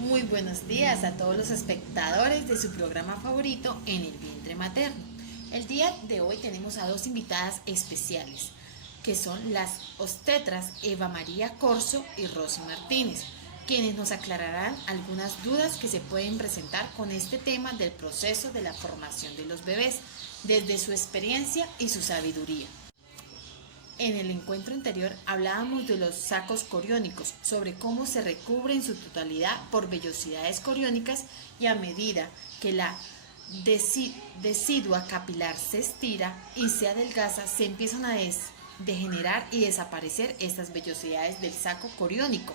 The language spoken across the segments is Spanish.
Muy buenos días a todos los espectadores de su programa favorito En el vientre materno. El día de hoy tenemos a dos invitadas especiales, que son las obstetras Eva María Corso y Rosy Martínez, quienes nos aclararán algunas dudas que se pueden presentar con este tema del proceso de la formación de los bebés, desde su experiencia y su sabiduría. En el encuentro anterior hablábamos de los sacos coriónicos, sobre cómo se recubre en su totalidad por vellosidades coriónicas y a medida que la decidua capilar se estira y se adelgaza, se empiezan a degenerar y desaparecer estas vellosidades del saco coriónico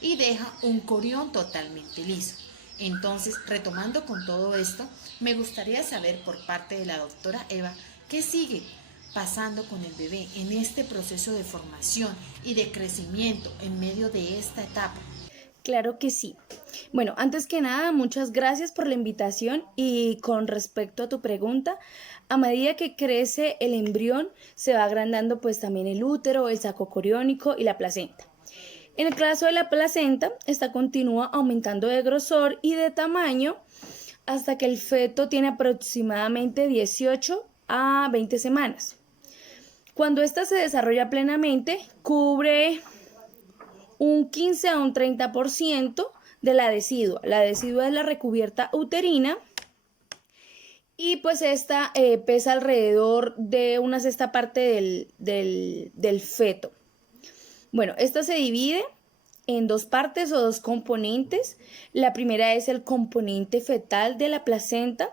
y deja un corión totalmente liso. Entonces, retomando con todo esto, me gustaría saber por parte de la doctora Eva qué sigue pasando con el bebé en este proceso de formación y de crecimiento en medio de esta etapa. Claro que sí. Bueno, antes que nada, muchas gracias por la invitación y con respecto a tu pregunta, a medida que crece el embrión, se va agrandando pues también el útero, el saco coriónico y la placenta. En el caso de la placenta, esta continúa aumentando de grosor y de tamaño hasta que el feto tiene aproximadamente 18 a 20 semanas. Cuando ésta se desarrolla plenamente, cubre un 15 a un 30% de la decidua. La decidua es la recubierta uterina y pues esta pesa alrededor de una sexta parte del feto. Bueno, esta se divide en dos partes o dos componentes. La primera es el componente fetal de la placenta,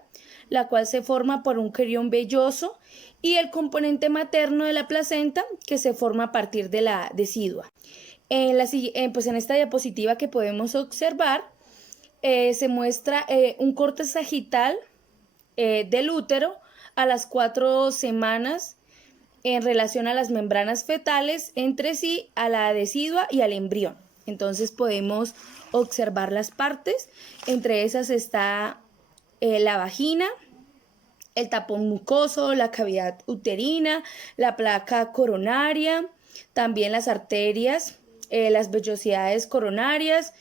la cual se forma por un querión velloso, y el componente materno de la placenta, que se forma a partir de la decidua. Pues en esta diapositiva que podemos observar, se muestra un corte sagital del útero a las 4 semanas en relación a las membranas fetales entre sí, a la decidua y al embrión. Entonces podemos observar las partes. Entre esas está la vagina, el tapón mucoso, la cavidad uterina, la placa coronaria, también las arterias, las vellosidades coronarias,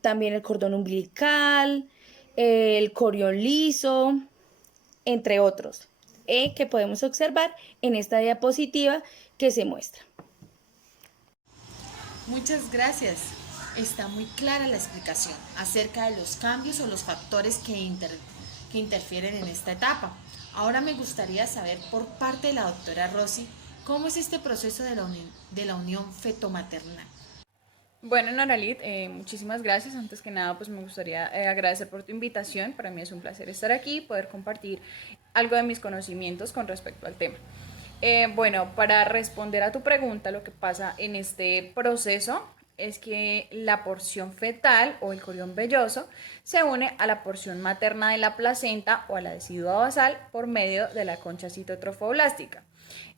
también el cordón umbilical, el corión liso, entre otros, que podemos observar en esta diapositiva que se muestra. Muchas gracias. Está muy clara la explicación acerca de los cambios o los factores que interfieren en esta etapa. Ahora me gustaría saber por parte de la doctora Rossi cómo es este proceso de la unión feto-maternal. Bueno, Noralit, muchísimas gracias. Antes que nada, pues me gustaría agradecer por tu invitación. Para mí es un placer estar aquí y poder compartir algo de mis conocimientos con respecto al tema. Bueno, para responder a tu pregunta, lo que pasa en este proceso es que la porción fetal o el corión velloso se une a la porción materna de la placenta o a la decidua basal por medio de la concha citotrofoblástica.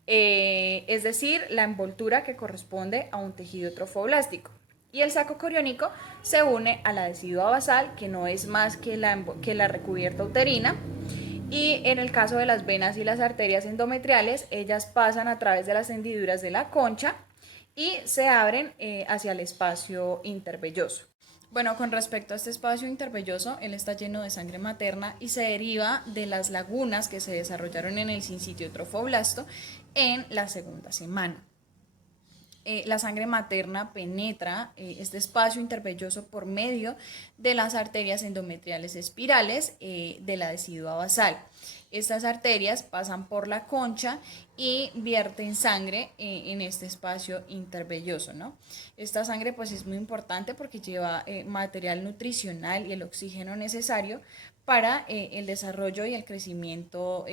Es decir, la envoltura que corresponde a un tejido trofoblástico. Y el saco coriónico se une a la decidua basal, que no es más que la recubierta uterina. Y en el caso de las venas y las arterias endometriales, ellas pasan a través de las hendiduras de la concha y se abren hacia el espacio intervelloso. Bueno, con respecto a este espacio intervelloso, él está lleno de sangre materna y se deriva de las lagunas que se desarrollaron en el sincitio trofoblasto en la segunda semana. La sangre materna penetra este espacio intervelloso por medio de las arterias endometriales espirales de la decidua basal. Estas arterias pasan por la concha y vierten sangre en este espacio intervelloso, ¿no? Esta sangre pues es muy importante porque lleva material nutricional y el oxígeno necesario para el desarrollo y el crecimiento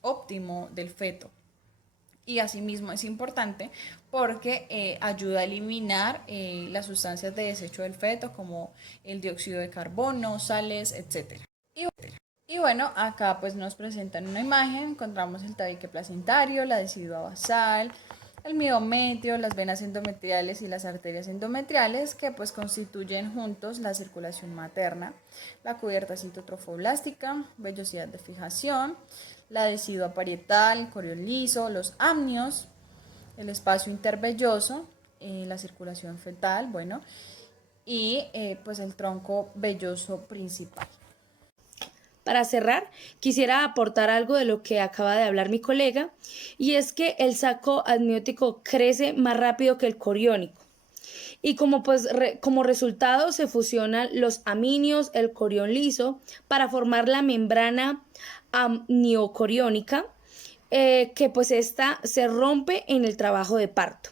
óptimo del feto. Y asimismo es importante porque ayuda a eliminar las sustancias de desecho del feto como el dióxido de carbono, sales, etc. Y bueno, acá pues nos presentan una imagen, encontramos el tabique placentario, la decidua basal, el miometrio, las venas endometriales y las arterias endometriales que pues constituyen juntos la circulación materna, la cubierta citotrofoblástica, vellosidad de fijación, la decidua parietal, el corión liso, los amnios, el espacio intervelloso, la circulación fetal, bueno, y pues el tronco velloso principal. Para cerrar, quisiera aportar algo de lo que acaba de hablar mi colega, y es que el saco amniótico crece más rápido que el coriónico. Y como resultado se fusionan los aminios, el corión liso, para formar la membrana amniocoriónica, que pues esta se rompe en el trabajo de parto.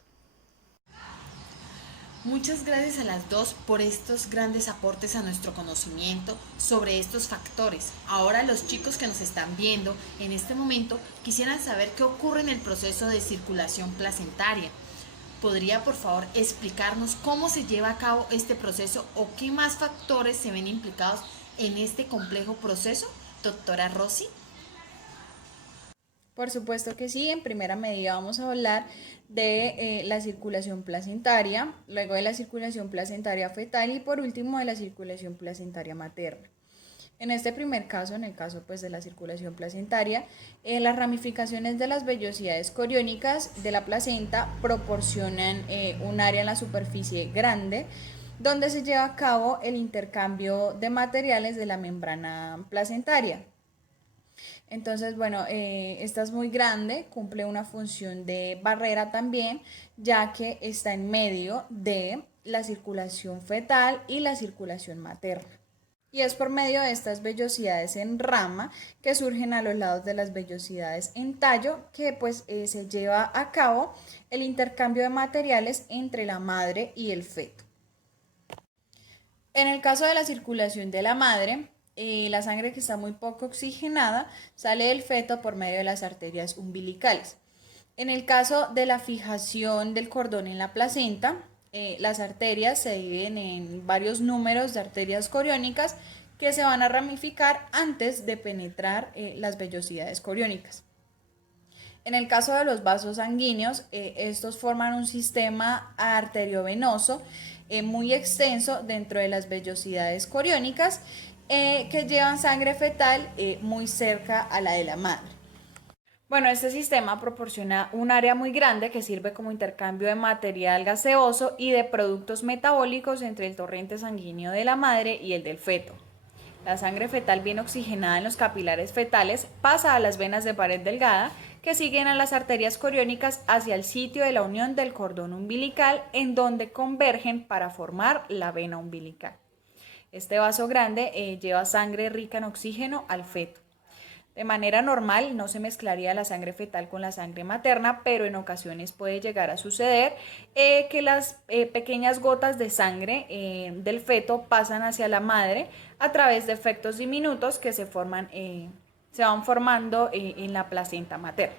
Muchas gracias a las dos por estos grandes aportes a nuestro conocimiento sobre estos factores. Ahora los chicos que nos están viendo en este momento quisieran saber qué ocurre en el proceso de circulación placentaria. ¿Podría por favor explicarnos cómo se lleva a cabo este proceso o qué más factores se ven implicados en este complejo proceso, doctora Rossi? Por supuesto que sí, en primera medida vamos a hablar de la circulación placentaria, luego de la circulación placentaria fetal y por último de la circulación placentaria materna. En este primer caso, en el caso pues de la circulación placentaria, las ramificaciones de las vellosidades coriónicas de la placenta proporcionan un área en la superficie grande donde se lleva a cabo el intercambio de materiales de la membrana placentaria. Entonces, bueno, esta es muy grande, cumple una función de barrera también, ya que está en medio de la circulación fetal y la circulación materna. Y es por medio de estas vellosidades en rama que surgen a los lados de las vellosidades en tallo que pues se lleva a cabo el intercambio de materiales entre la madre y el feto. En el caso de la circulación de la madre, la sangre que está muy poco oxigenada sale del feto por medio de las arterias umbilicales. En el caso de la fijación del cordón en la placenta, las arterias se dividen en varios números de arterias coriónicas que se van a ramificar antes de penetrar las vellosidades coriónicas. En el caso de los vasos sanguíneos, estos forman un sistema arteriovenoso muy extenso dentro de las vellosidades coriónicas que llevan sangre fetal muy cerca a la de la madre. Bueno, este sistema proporciona un área muy grande que sirve como intercambio de material gaseoso y de productos metabólicos entre el torrente sanguíneo de la madre y el del feto. La sangre fetal bien oxigenada en los capilares fetales pasa a las venas de pared delgada que siguen a las arterias coriónicas hacia el sitio de la unión del cordón umbilical en donde convergen para formar la vena umbilical. Este vaso grande lleva sangre rica en oxígeno al feto. De manera normal no se mezclaría la sangre fetal con la sangre materna, pero en ocasiones puede llegar a suceder que las pequeñas gotas de sangre del feto pasan hacia la madre a través de efectos diminutos que se van formando en la placenta materna.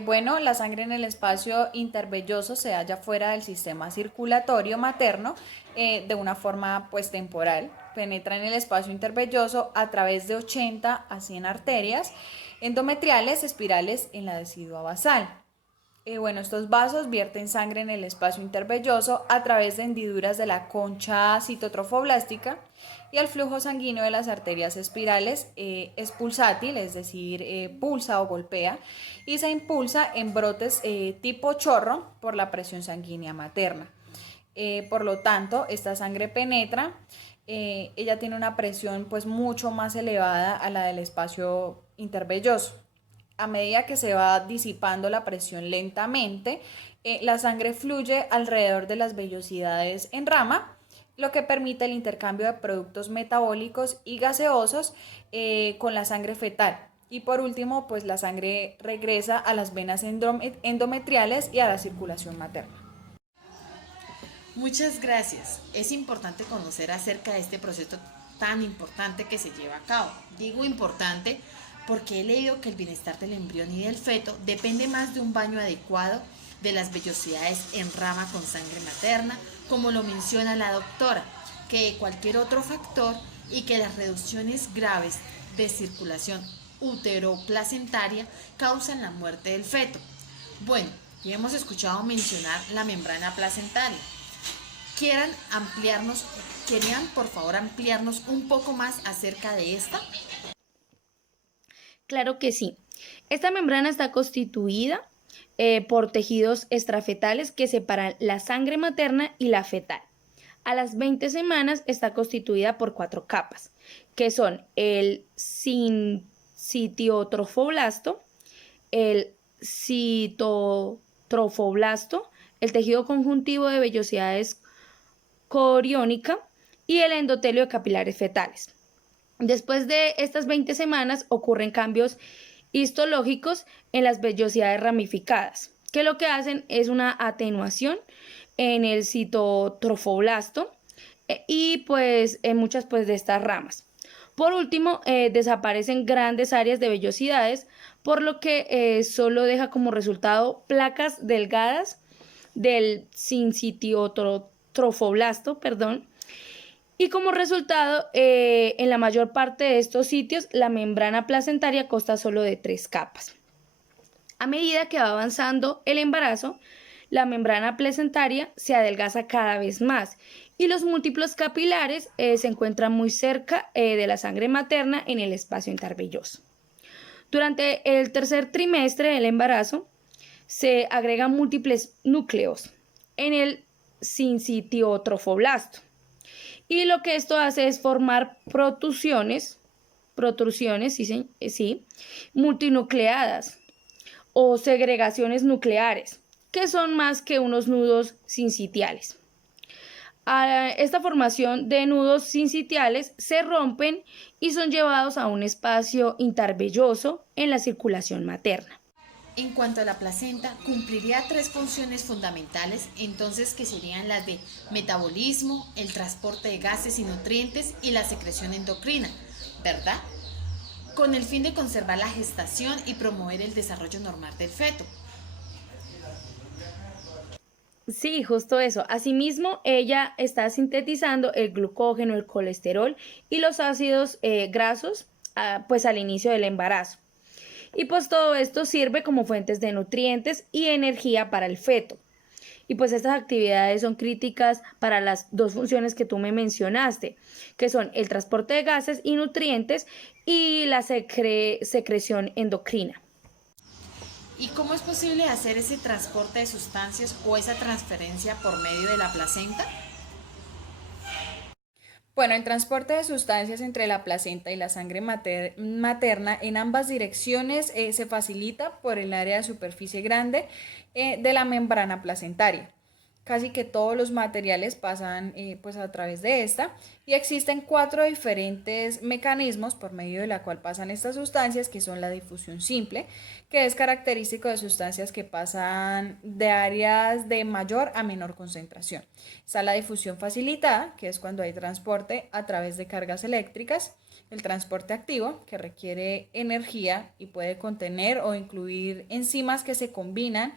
Bueno, la sangre en el espacio intervelloso se halla fuera del sistema circulatorio materno de una forma pues temporal. Penetra en el espacio intervelloso a través de 80 a 100 arterias endometriales espirales en la decidua basal. Bueno, estos vasos vierten sangre en el espacio intervelloso a través de hendiduras de la concha citotrofoblástica y el flujo sanguíneo de las arterias espirales es pulsátil, es decir, pulsa o golpea y se impulsa en brotes tipo chorro por la presión sanguínea materna. Por lo tanto, esta sangre penetra, ella tiene una presión pues mucho más elevada a la del espacio intervelloso. A medida que se va disipando la presión lentamente, la sangre fluye alrededor de las vellosidades en rama, lo que permite el intercambio de productos metabólicos y gaseosos con la sangre fetal. Y por último, pues la sangre regresa a las venas endometriales y a la circulación materna. Muchas gracias. Es importante conocer acerca de este proceso tan importante que se lleva a cabo. Digo importante porque he leído que el bienestar del embrión y del feto depende más de un baño adecuado de las vellosidades en rama con sangre materna, como lo menciona la doctora, que de cualquier otro factor y que las reducciones graves de circulación uteroplacentaria causan la muerte del feto. Bueno, ya hemos escuchado mencionar la membrana placentaria. ¿Querían por favor ampliarnos un poco más acerca de esta? Claro que sí. Esta membrana está constituida por tejidos extrafetales que separan la sangre materna y la fetal. A las 20 semanas está constituida por 4 capas, que son el sincitiotrofoblasto, el citotrofoblasto, el tejido conjuntivo de vellosidades coriónica y el endotelio de capilares fetales. Después de estas 20 semanas ocurren cambios histológicos en las vellosidades ramificadas, que lo que hacen es una atenuación en el citotrofoblasto y pues en muchas pues de estas ramas. Por último, desaparecen grandes áreas de vellosidades, por lo que solo deja como resultado placas delgadas del sincitiotrofoblasto, y como resultado, en la mayor parte de estos sitios, la membrana placentaria consta solo de 3 capas. A medida que va avanzando el embarazo, la membrana placentaria se adelgaza cada vez más y los múltiplos capilares se encuentran muy cerca de la sangre materna en el espacio intervelloso. Durante el tercer trimestre del embarazo se agregan múltiples núcleos en el sincitiotrofoblasto y lo que esto hace es formar protrusiones multinucleadas o segregaciones nucleares, que son más que unos nudos sincitiales. Esta formación de nudos sincitiales se rompen y son llevados a un espacio intervelloso en la circulación materna. En cuanto a la placenta, cumpliría 3 funciones fundamentales, entonces que serían las de metabolismo, el transporte de gases y nutrientes y la secreción endocrina, ¿verdad? Con el fin de conservar la gestación y promover el desarrollo normal del feto. Sí, justo eso. Asimismo, ella está sintetizando el glucógeno, el colesterol y los ácidos grasos pues al inicio del embarazo. Y pues todo esto sirve como fuentes de nutrientes y energía para el feto. Y pues estas actividades son críticas para las 2 funciones que tú me mencionaste, que son el transporte de gases y nutrientes y la secreción endocrina. ¿Y cómo es posible hacer ese transporte de sustancias o esa transferencia por medio de la placenta? Bueno, el transporte de sustancias entre la placenta y la sangre materna en ambas direcciones se facilita por el área de superficie grande de la membrana placentaria. Casi que todos los materiales pasan pues a través de esta y existen 4 diferentes mecanismos por medio de la cual pasan estas sustancias, que son la difusión simple, que es característico de sustancias que pasan de áreas de mayor a menor concentración. Está la difusión facilitada, que es cuando hay transporte a través de cargas eléctricas. El transporte activo, que requiere energía y puede contener o incluir enzimas que se combinan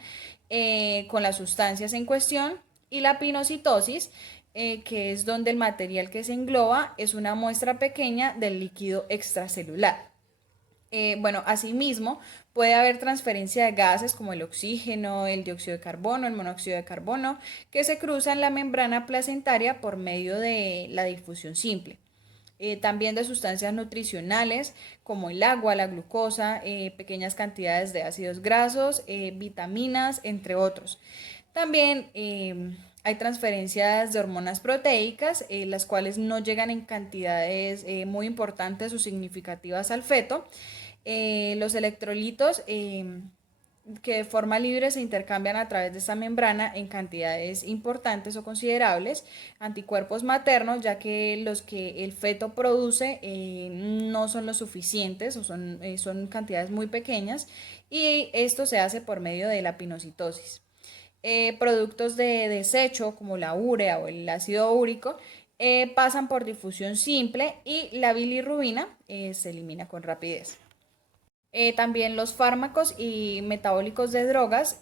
con las sustancias en cuestión, y la pinocitosis, que es donde el material que se engloba es una muestra pequeña del líquido extracelular. Bueno, asimismo, puede haber transferencia de gases como el oxígeno, el dióxido de carbono, el monóxido de carbono, que se cruzan la membrana placentaria por medio de la difusión simple. También de sustancias nutricionales como el agua, la glucosa, pequeñas cantidades de ácidos grasos, vitaminas, entre otros. También hay transferencias de hormonas proteicas, las cuales no llegan en cantidades muy importantes o significativas al feto. Los electrolitos que de forma libre se intercambian a través de esta membrana en cantidades importantes o considerables, anticuerpos maternos, ya que los que el feto produce no son lo suficientes o son cantidades muy pequeñas, y esto se hace por medio de la pinocitosis. Productos de desecho como la urea o el ácido úrico pasan por difusión simple y la bilirrubina se elimina con rapidez. También los fármacos y metabólicos de drogas,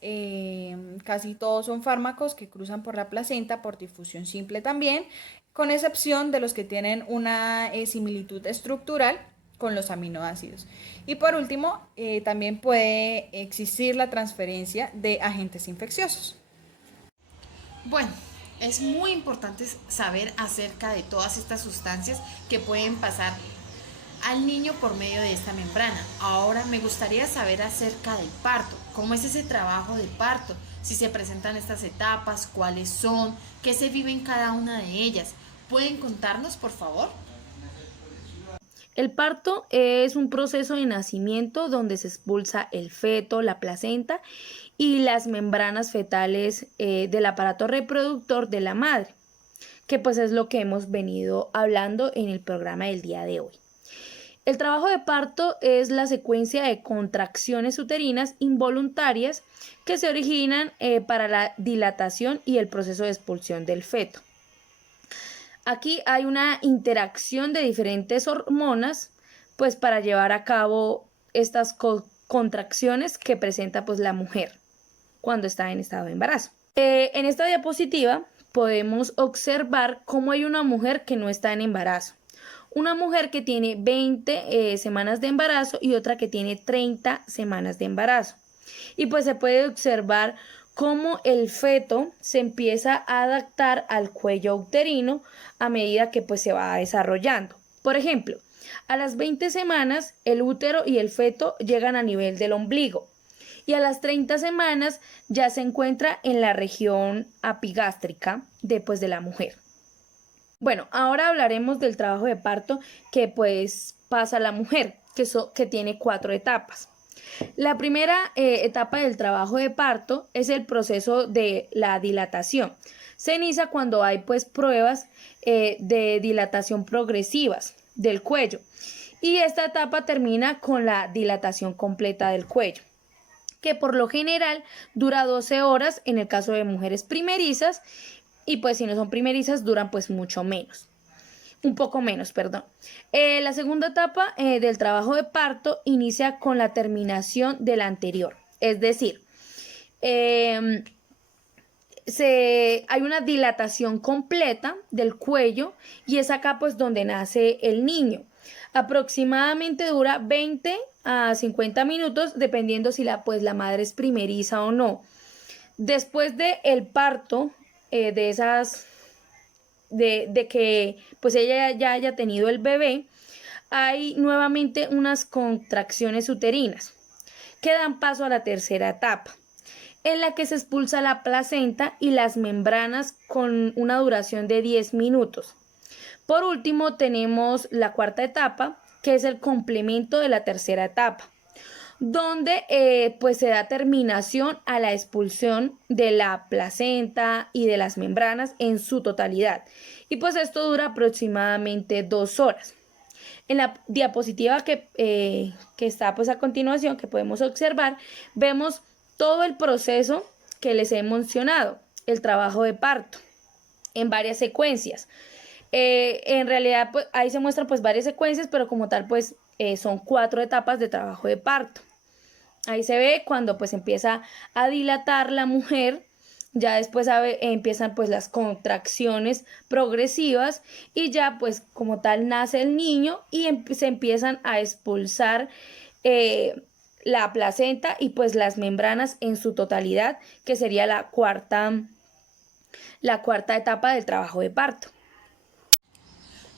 casi todos son fármacos que cruzan por la placenta por difusión simple también, con excepción de los que tienen una similitud estructural con los aminoácidos. Y por último, también puede existir la transferencia de agentes infecciosos. Bueno, es muy importante saber acerca de todas estas sustancias que pueden pasar al niño por medio de esta membrana. Ahora me gustaría saber acerca del parto. ¿Cómo es ese trabajo de parto? si se presentan estas etapas, cuáles son, qué se vive en cada una de ellas. ¿Pueden contarnos, por favor? El parto es un proceso de nacimiento donde se expulsa el feto, la placenta y las membranas fetales del aparato reproductor de la madre, que pues es lo que hemos venido hablando en el programa del día de hoy. El trabajo de parto es la secuencia de contracciones uterinas involuntarias que se originan para la dilatación y el proceso de expulsión del feto. Aquí hay una interacción de diferentes hormonas, pues para llevar a cabo estas contracciones que presenta pues la mujer cuando está en estado de embarazo. En esta diapositiva podemos observar cómo hay una mujer que no está en embarazo. Una mujer que tiene 20 semanas de embarazo y otra que tiene 30 semanas de embarazo. Y pues se puede observar cómo el feto se empieza a adaptar al cuello uterino a medida que pues se va desarrollando. Por ejemplo, a las 20 semanas el útero y el feto llegan a nivel del ombligo y a las 30 semanas ya se encuentra en la región epigástrica de la mujer. Bueno, ahora hablaremos del trabajo de parto que pues pasa la mujer, que tiene 4 etapas. La primera etapa del trabajo de parto es el proceso de la dilatación. Se inicia cuando hay pues pruebas de dilatación progresivas del cuello y esta etapa termina con la dilatación completa del cuello, que por lo general dura 12 horas en el caso de mujeres primerizas y pues si no son primerizas duran pues mucho menos. Un poco menos, perdón. La segunda etapa del trabajo de parto inicia con la terminación de la anterior. Es decir, hay una dilatación completa del cuello y es acá pues donde nace el niño. Aproximadamente dura 20 a 50 minutos dependiendo si la madre es primeriza o no. Después del parto, de que pues ella ya haya tenido el bebé, hay nuevamente unas contracciones uterinas que dan paso a la tercera etapa, en la que se expulsa la placenta y las membranas con una duración de 10 minutos. Por último, tenemos la cuarta etapa, que es el complemento de la tercera etapa, donde pues se da terminación a la expulsión de la placenta y de las membranas en su totalidad. Y pues esto dura aproximadamente 2 horas. En la diapositiva que está pues a continuación, que podemos observar, vemos todo el proceso que les he mencionado, el trabajo de parto, en varias secuencias. En realidad pues ahí se muestran pues varias secuencias, pero como tal pues son 4 etapas de trabajo de parto. Ahí se ve cuando pues empieza a dilatar la mujer, ya después empiezan pues las contracciones progresivas y ya pues como tal nace el niño y se empiezan a expulsar la placenta y pues las membranas en su totalidad, que sería la cuarta etapa del trabajo de parto.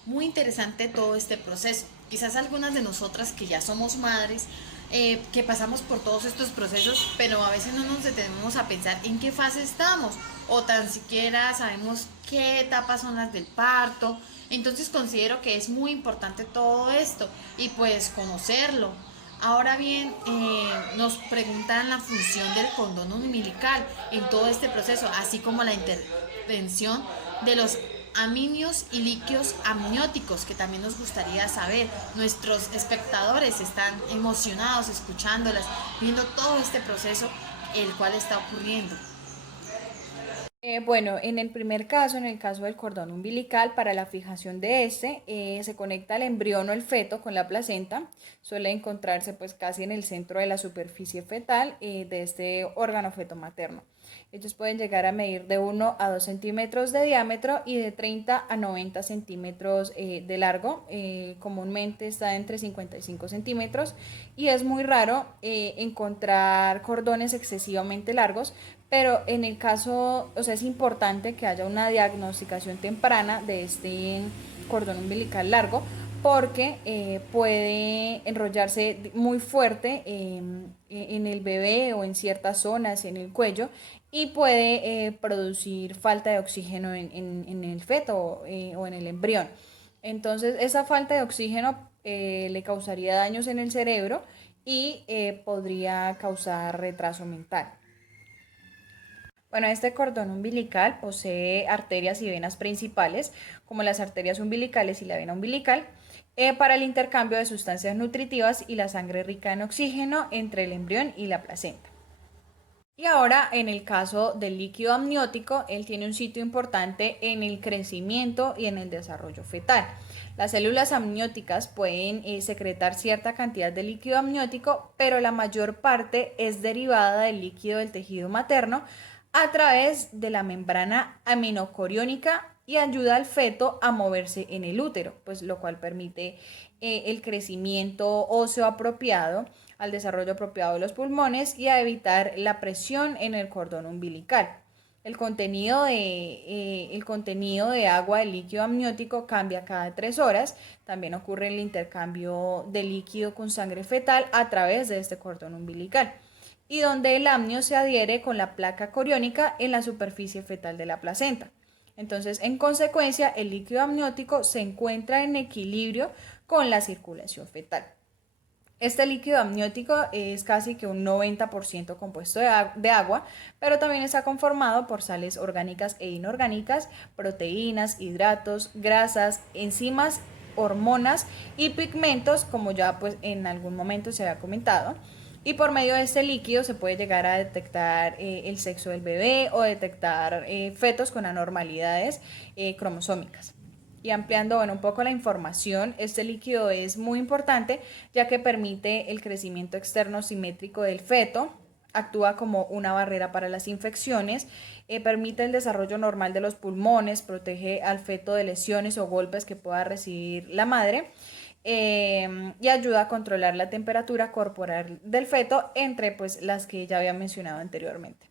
Muy interesante todo este proceso. Quizás algunas de nosotras que ya somos madres, que pasamos por todos estos procesos, pero a veces no nos detenemos a pensar en qué fase estamos o tan siquiera sabemos qué etapas son las del parto. Entonces considero que es muy importante todo esto y pues conocerlo. Ahora bien, nos preguntan la función del cordón umbilical en todo este proceso, así como la intervención de los amnios y líquidos amnióticos, que también nos gustaría saber. Nuestros espectadores están emocionados escuchándolas, viendo todo este proceso el cual está ocurriendo. Bueno, en el primer caso, en el caso del cordón umbilical, para la fijación de se conecta el embrión o el feto con la placenta. Suele encontrarse pues casi en el centro de la superficie fetal de este órgano feto materno. Ellos pueden llegar a medir de 1 a 2 centímetros de diámetro y de 30 a 90 centímetros de largo. Comúnmente está entre 55 centímetros y es muy raro encontrar cordones excesivamente largos, pero en el caso, o sea, es importante que haya una diagnosticación temprana de este cordón umbilical largo, porque puede enrollarse muy fuerte en el bebé o en ciertas zonas en el cuello y puede producir falta de oxígeno en el feto o en el embrión. Entonces, esa falta de oxígeno le causaría daños en el cerebro y podría causar retraso mental. Bueno, este cordón umbilical posee arterias y venas principales, como las arterias umbilicales y la vena umbilical, para el intercambio de sustancias nutritivas y la sangre rica en oxígeno entre el embrión y la placenta. Y ahora, en el caso del líquido amniótico, él tiene un sitio importante en el crecimiento y en el desarrollo fetal. Las células amnióticas pueden secretar cierta cantidad de líquido amniótico, pero la mayor parte es derivada del líquido del tejido materno a través de la membrana aminocoriónica y ayuda al feto a moverse en el útero, pues lo cual permite el crecimiento óseo apropiado, al desarrollo apropiado de los pulmones y a evitar la presión en el cordón umbilical. El contenido de agua del líquido amniótico cambia cada 3 horas. También ocurre el intercambio de líquido con sangre fetal a través de este cordón umbilical, y donde el amnio se adhiere con la placa coriónica en la superficie fetal de la placenta. Entonces, en consecuencia, el líquido amniótico se encuentra en equilibrio con la circulación fetal. Este líquido amniótico es casi que un 90% compuesto de agua, pero también está conformado por sales orgánicas e inorgánicas, proteínas, hidratos, grasas, enzimas, hormonas y pigmentos, como ya pues en algún momento se había comentado. Y por medio de este líquido se puede llegar a detectar el sexo del bebé o detectar fetos con anormalidades cromosómicas. Y ampliando un poco la información, este líquido es muy importante ya que permite el crecimiento externo simétrico del feto, actúa como una barrera para las infecciones, permite el desarrollo normal de los pulmones, protege al feto de lesiones o golpes que pueda recibir la madre, y ayuda a controlar la temperatura corporal del feto, entre pues las que ya había mencionado anteriormente.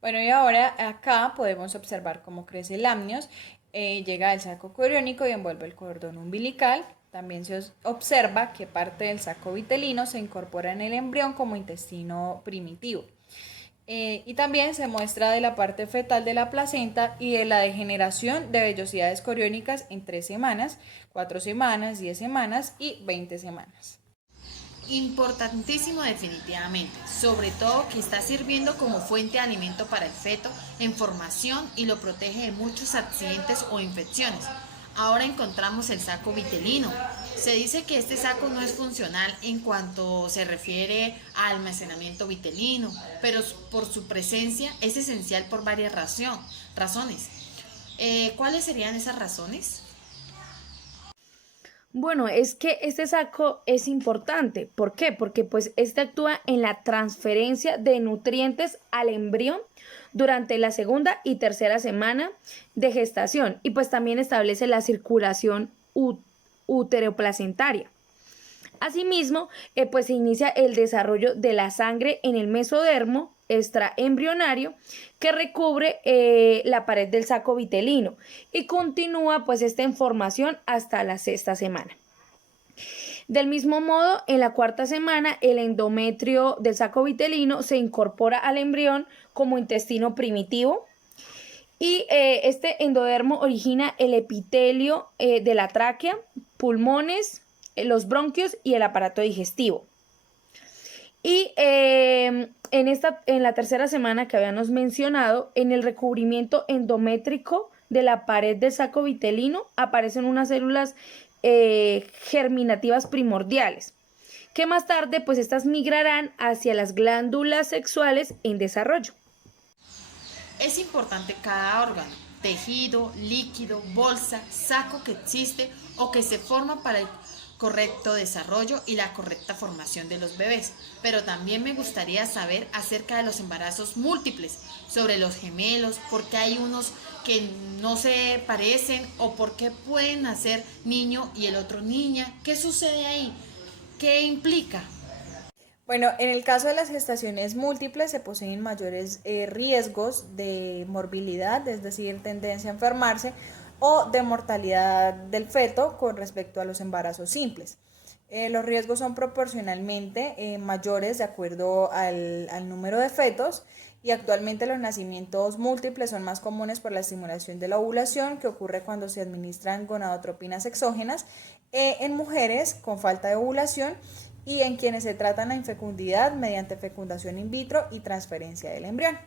Bueno, y ahora acá podemos observar cómo crece el amnios. Llega al saco coriónico y envuelve el cordón umbilical. También se observa que parte del saco vitelino se incorpora en el embrión como intestino primitivo. Y también se muestra de la parte fetal de la placenta y de la degeneración de vellosidades coriónicas en 3 semanas, 4 semanas, 10 semanas y 20 semanas. Importantísimo definitivamente, sobre todo que está sirviendo como fuente de alimento para el feto en formación y lo protege de muchos accidentes o infecciones. Ahora encontramos el saco vitelino. Se dice que este saco no es funcional en cuanto se refiere a almacenamiento vitelino, pero por su presencia es esencial por varias razones. ¿Cuáles serían esas razones? Bueno, es que este saco es importante. ¿Por qué? Porque pues este actúa en la transferencia de nutrientes al embrión durante la segunda y tercera semana de gestación y pues también establece la circulación uteroplacentaria. Asimismo, pues se inicia el desarrollo de la sangre en el mesodermo extraembrionario que recubre la pared del saco vitelino y continúa pues esta información hasta la 6ª semana. Del mismo modo, en la 4ª semana, el endometrio del saco vitelino se incorpora al embrión como intestino primitivo y este endodermo origina el epitelio de la tráquea, pulmones, los bronquios y el aparato digestivo. Y en la 3ª semana que habíamos mencionado, en el recubrimiento endométrico de la pared del saco vitelino aparecen unas células germinativas primordiales, que más tarde pues estas migrarán hacia las glándulas sexuales en desarrollo. Es importante cada órgano, tejido, líquido, bolsa, saco que existe o que se forma para el correcto desarrollo y la correcta formación de los bebés. Pero también me gustaría saber acerca de los embarazos múltiples, sobre los gemelos, por qué hay unos que no se parecen o por qué pueden nacer niño y el otro niña. ¿Qué sucede ahí? ¿Qué implica? Bueno, en el caso de las gestaciones múltiples se poseen mayores riesgos de morbilidad, es decir, tendencia a enfermarse, o de mortalidad del feto con respecto a los embarazos simples. Los riesgos son proporcionalmente mayores de acuerdo al número de fetos y actualmente los nacimientos múltiples son más comunes por la estimulación de la ovulación que ocurre cuando se administran gonadotropinas exógenas en mujeres con falta de ovulación y en quienes se trata la infecundidad mediante fecundación in vitro y transferencia del embrión.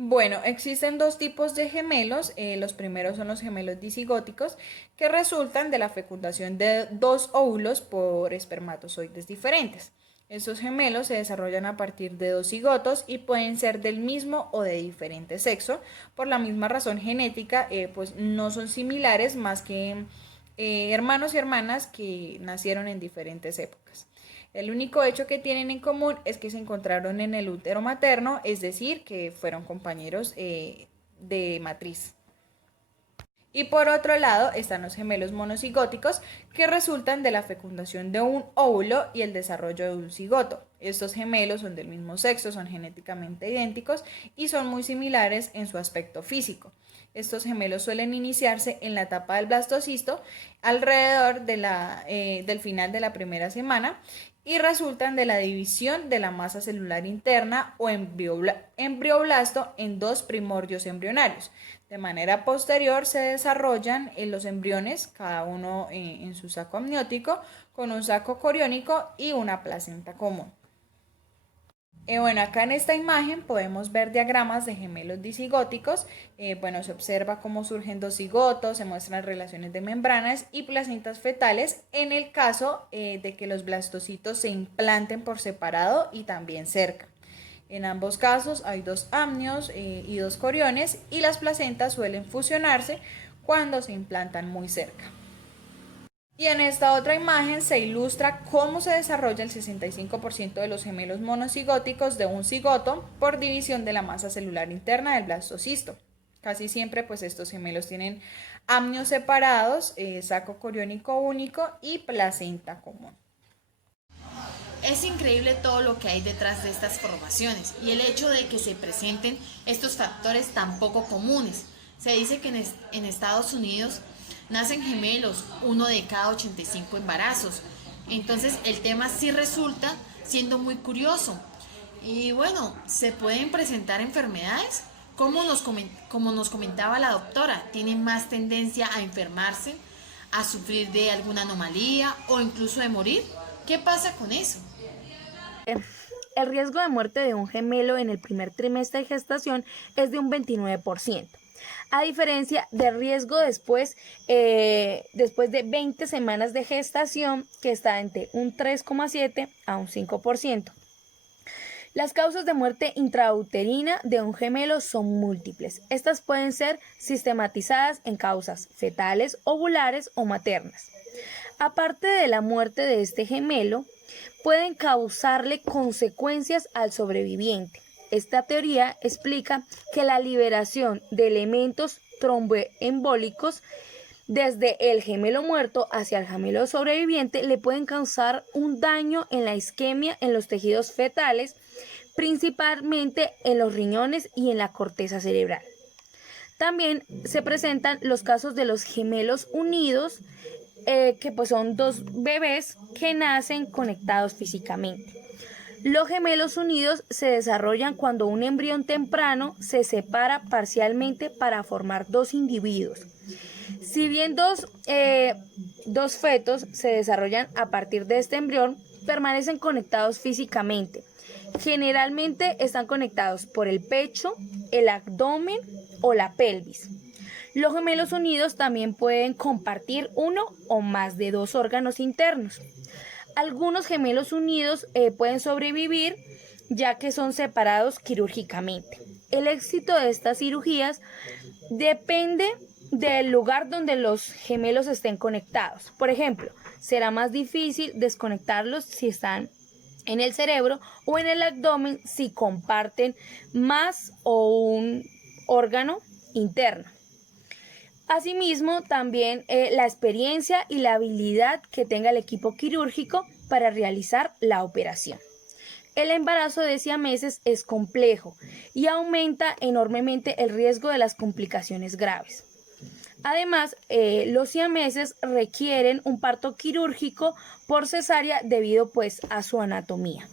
Bueno, existen dos tipos de gemelos. Los primeros son los gemelos disigóticos, que resultan de la fecundación de dos óvulos por espermatozoides diferentes. Estos gemelos se desarrollan a partir de dos cigotos y pueden ser del mismo o de diferente sexo. Por la misma razón genética, pues no son similares más que hermanos y hermanas que nacieron en diferentes épocas. El único hecho que tienen en común es que se encontraron en el útero materno, es decir, que fueron compañeros de matriz. Y por otro lado están los gemelos monocigóticos, que resultan de la fecundación de un óvulo y el desarrollo de un cigoto. Estos gemelos son del mismo sexo, son genéticamente idénticos y son muy similares en su aspecto físico. Estos gemelos suelen iniciarse en la etapa del blastocisto alrededor del final de la primera semana y resultan de la división de la masa celular interna o embrioblasto en dos primordios embrionarios. De manera posterior se desarrollan los embriones, cada uno en su saco amniótico, con un saco coriónico y una placenta común. Bueno, acá en esta imagen podemos ver diagramas de gemelos disigóticos. Se observa cómo surgen dos cigotos, se muestran relaciones de membranas y placentas fetales en el caso de que los blastocitos se implanten por separado y también cerca. En ambos casos hay dos amnios y dos coriones y las placentas suelen fusionarse cuando se implantan muy cerca. Y en esta otra imagen se ilustra cómo se desarrolla el 65% de los gemelos monocigóticos de un cigoto por división de la masa celular interna del blastocisto. Casi siempre pues estos gemelos tienen amnios separados, saco coriónico único y placenta común. Es increíble todo lo que hay detrás de estas formaciones y el hecho de que se presenten estos factores tan poco comunes. Se dice que en Estados Unidos nacen gemelos, 1 de cada 85 embarazos. Entonces el tema sí resulta siendo muy curioso. Y bueno, ¿se pueden presentar enfermedades? Como nos comentaba la doctora, ¿tienen más tendencia a enfermarse, a sufrir de alguna anomalía o incluso de morir? ¿Qué pasa con eso? El riesgo de muerte de un gemelo en el primer trimestre de gestación es de un 29%. A diferencia del riesgo después de 20 semanas de gestación, que está entre un 3,7 a un 5%. Las causas de muerte intrauterina de un gemelo son múltiples. Estas pueden ser sistematizadas en causas fetales, ovulares o maternas. Aparte de la muerte de este gemelo, pueden causarle consecuencias al sobreviviente. Esta teoría explica que la liberación de elementos tromboembólicos desde el gemelo muerto hacia el gemelo sobreviviente le pueden causar un daño en la isquemia en los tejidos fetales, principalmente en los riñones y en la corteza cerebral. También se presentan los casos de los gemelos unidos, que pues son dos bebés que nacen conectados físicamente. Los gemelos unidos se desarrollan cuando un embrión temprano se separa parcialmente para formar dos individuos. Si bien dos fetos se desarrollan a partir de este embrión, permanecen conectados físicamente. Generalmente están conectados por el pecho, el abdomen o la pelvis. Los gemelos unidos también pueden compartir uno o más de dos órganos internos. Algunos gemelos unidos pueden sobrevivir ya que son separados quirúrgicamente. El éxito de estas cirugías depende del lugar donde los gemelos estén conectados. Por ejemplo, será más difícil desconectarlos si están en el cerebro o en el abdomen si comparten más o un órgano interno. Asimismo, también la experiencia y la habilidad que tenga el equipo quirúrgico para realizar la operación. El embarazo de siameses es complejo y aumenta enormemente el riesgo de las complicaciones graves. Además, los siameses requieren un parto quirúrgico por cesárea debido pues a su anatomía.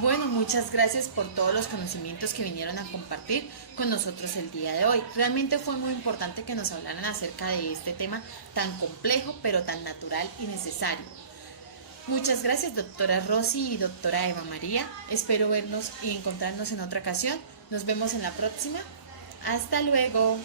Bueno, muchas gracias por todos los conocimientos que vinieron a compartir con nosotros el día de hoy. Realmente fue muy importante que nos hablaran acerca de este tema tan complejo, pero tan natural y necesario. Muchas gracias, doctora Rosy y doctora Eva María. Espero vernos y encontrarnos en otra ocasión. Nos vemos en la próxima. Hasta luego.